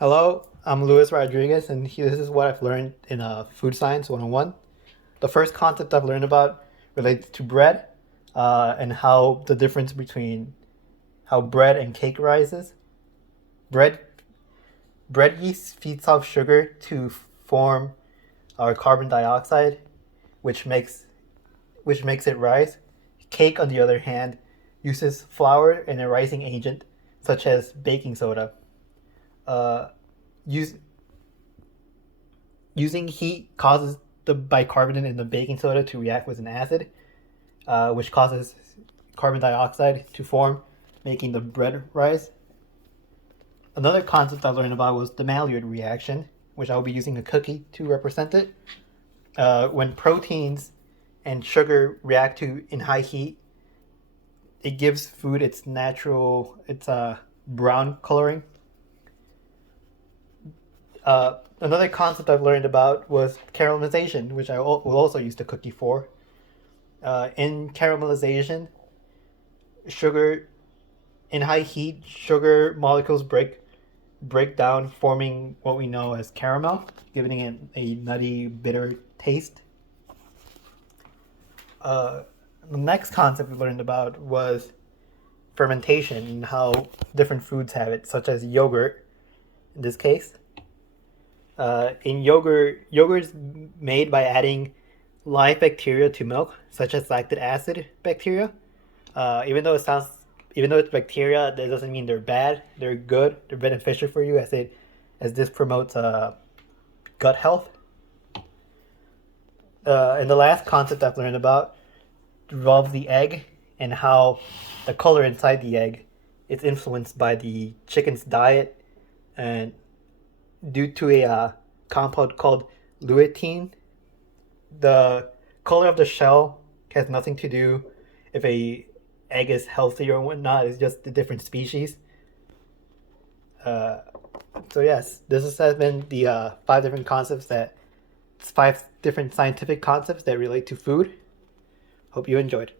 Hello, I'm Luis Rodriguez, and this is what I've learned in Food Science 101. The first concept I've learned about relates to bread and how the difference between how bread and cake rises. Bread, bread yeast feeds off sugar to form carbon dioxide, which makes which makes it rise. Cake, on the other hand, uses flour and a rising agent such as baking soda. Uh, use Using heat causes the bicarbonate in the baking soda to react with an acid, which causes carbon dioxide to form, making the bread rise. Another concept I learned about was the Malliard reaction, which I'll be using a cookie to represent it. When proteins and sugar react to in high heat, it gives food its brown coloring. Another concept I've learned about was caramelization, which will also use the cookie for. In caramelization, sugar in high heat, sugar molecules break down, forming what we know as caramel, giving it a nutty, bitter taste. The next concept we learned about was fermentation and how different foods have it, such as yogurt in this case. In yogurt is made by adding live bacteria to milk, such as lactic acid bacteria. Even though it's bacteria, that doesn't mean they're bad. They're good. They're beneficial for you as this promotes gut health. And the last concept I've learned about involves the egg and how the color inside the egg is influenced by the chicken's diet and due to a compound called lutein. The color of the shell has nothing to do if a egg is healthy or whatnot. It's just the different species. Uh, so yes, has been the five different scientific concepts that relate to food. Hope you enjoyed.